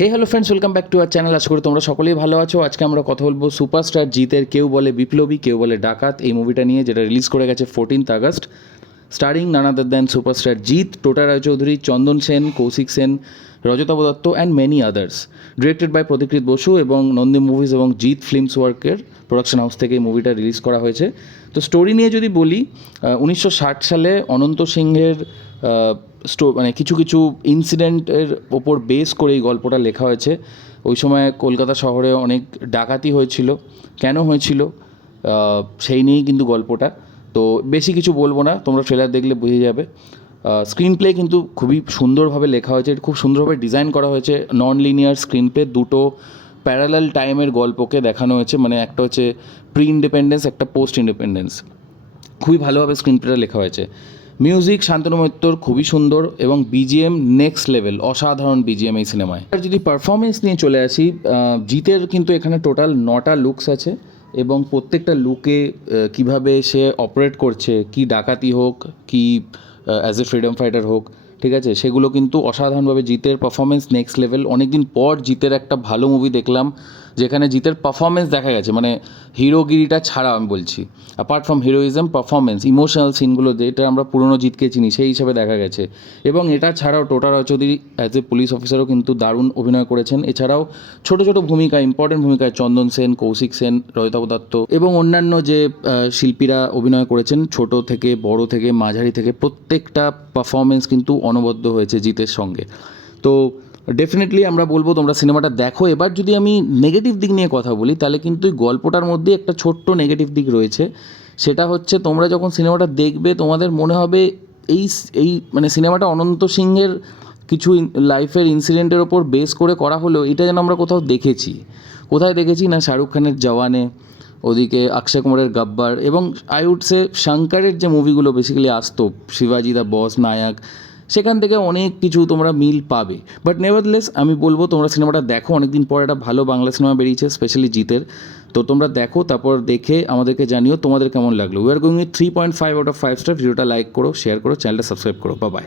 Hey hello friends, welcome back to our channel. আশা করি তোমরা সকলেই ভালো আছো। আজকে আমরা কথা বলবো সুপারস্টার জিতের কেউ বলে বিপ্লবী কেউ বলে ডাকাত এই মুভিটা নিয়ে, যেটা রিলিজ করে গেছে 14th August. Starring none other than superstar Jeet, Tota Roychowdhury, Chandan Sen, Kaushik Sen, Rajatava Dutta and many others. Directed by Pratikrit Basu এবং নন্দী মুভিজ এবং জিৎ ফিল্মস ওয়ার্কের প্রোডাকশন হাউস থেকে এই মুভিটা রিলিজ করা হয়েছে। তো স্টোরি নিয়ে যদি বলি, 1960 সালে অনন্ত সিংহের মানে কিছু কিছু ইনসিডেন্টের ওপর বেস করে এই গল্পটা লেখা হয়েছে। ওই সময় কলকাতা শহরে অনেক ডাকাতি হয়েছিল, কেন হয়েছিল সেই নিয়েই কিন্তু গল্পটা। তো বেশি কিছু বলবো না, তোমরা ট্রেলার দেখলে বুঝে যাবে। স্ক্রিন প্লে কিন্তু খুবই সুন্দরভাবে লেখা হয়েছে, খুব সুন্দরভাবে ডিজাইন করা হয়েছে। নন লিনিয়ার স্ক্রিন প্লে, দুটো প্যারালাল টাইমের গল্পকে দেখানো হয়েছে, মানে একটা হচ্ছে প্রি ইন্ডিপেন্ডেন্স, একটা পোস্ট ইন্ডিপেন্ডেন্স। খুবই ভালোভাবে স্ক্রিন প্লেটা লেখা হয়েছে। মিউজিক শান্তনু মৈত্রর খুবই সুন্দর এবং বিজিএম নেক্সট লেভেল, অসাধারণ বিজিএম এই সিনেমায়। আর যদি পারফরমেন্স নিয়ে চলে আসি, জিতের কিন্তু এখানে টোটাল 9টা লুকস আছে এবং প্রত্যেকটা লুকে কিভাবে সে অপারেট করছে, কি ডাকাতি হোক কি অ্যাজ এ ফ্রিডম ফাইটার হোক, ঠিক আছে, সেগুলো কিন্তু অসাধারণভাবে। জিতের পারফরমেন্স নেক্সট লেভেল। অনেকদিন পর জিতের একটা ভালো মুভি দেখলাম যেখানে জিতের পারফরমেন্স দেখা গেছে, মানে হিরোগিরিটা ছাড়া আমি বলছি, apart from heroism, performance, emotional সিনগুলো যেটা আমরা পুরনো জিতকে চিনি সেই হিসাবে দেখা গেছে। এবং এটা ছাড়াও টোটা রায়চৌধুরী অ্যাজ এ পুলিশ অফিসারও কিন্তু দারুণ অভিনয় করেছেন। এছাড়াও ছোটো ছোটো ভূমিকা, ইম্পর্টেন্ট ভূমিকায় চন্দন সেন, কৌশিক সেন, রজতাভ দত্ত এবং অন্যান্য যে শিল্পীরা অভিনয় করেছেন, ছোট থেকে বড় থেকে মাঝারি থেকে, প্রত্যেকটা পারফরমেন্স কিন্তু অনবদ্য হয়েছে জিতের সঙ্গে। তো ডেফিনেটলি আমরা বলবো তোমরা সিনেমাটা দেখো। এবার যদি আমি নেগেটিভ দিক নিয়ে কথা বলি, তাহলে কিন্তু এই গল্পটার মধ্যে একটা ছোট্ট নেগেটিভ দিক রয়েছে। সেটা হচ্ছে, তোমরা যখন সিনেমাটা দেখবে তোমাদের মনে হবে এই এই মানে সিনেমাটা অনন্ত সিংহের কিছু লাইফের ইনসিডেন্টের ওপর বেস করে করা হলেও এটা যেন আমরা কোথাও দেখেছি। কোথায় দেখেছি না, শাহরুখ খানের জওয়ানে, ওদিকে অক্ষয় কুমারের গব্বর এবং আই উড সে শঙ্করের যে মুভিগুলো বেসিক্যালি আসতো, শিবাজি দ্য বস, নায়ক, সেখান থেকে অনেক কিছু তোমরা মিল পাবে। বাট নেভারলেস আমি বলবো তোমরা সিনেমাটা দেখো। অনেকদিন পর একটা ভালো বাংলা সিনেমা বেরিয়েছে, স্পেশালি জিতের। তো তোমরা দেখো, তারপর দেখে আমাদেরকে জানিও তোমাদের কেমন লাগলো। We are going with 3.5 out of 5 star. ভিডিওটা লাইক করো, শেয়ার করো, চ্যানেলটা সাবস্ক্রাইব করো। Bye bye.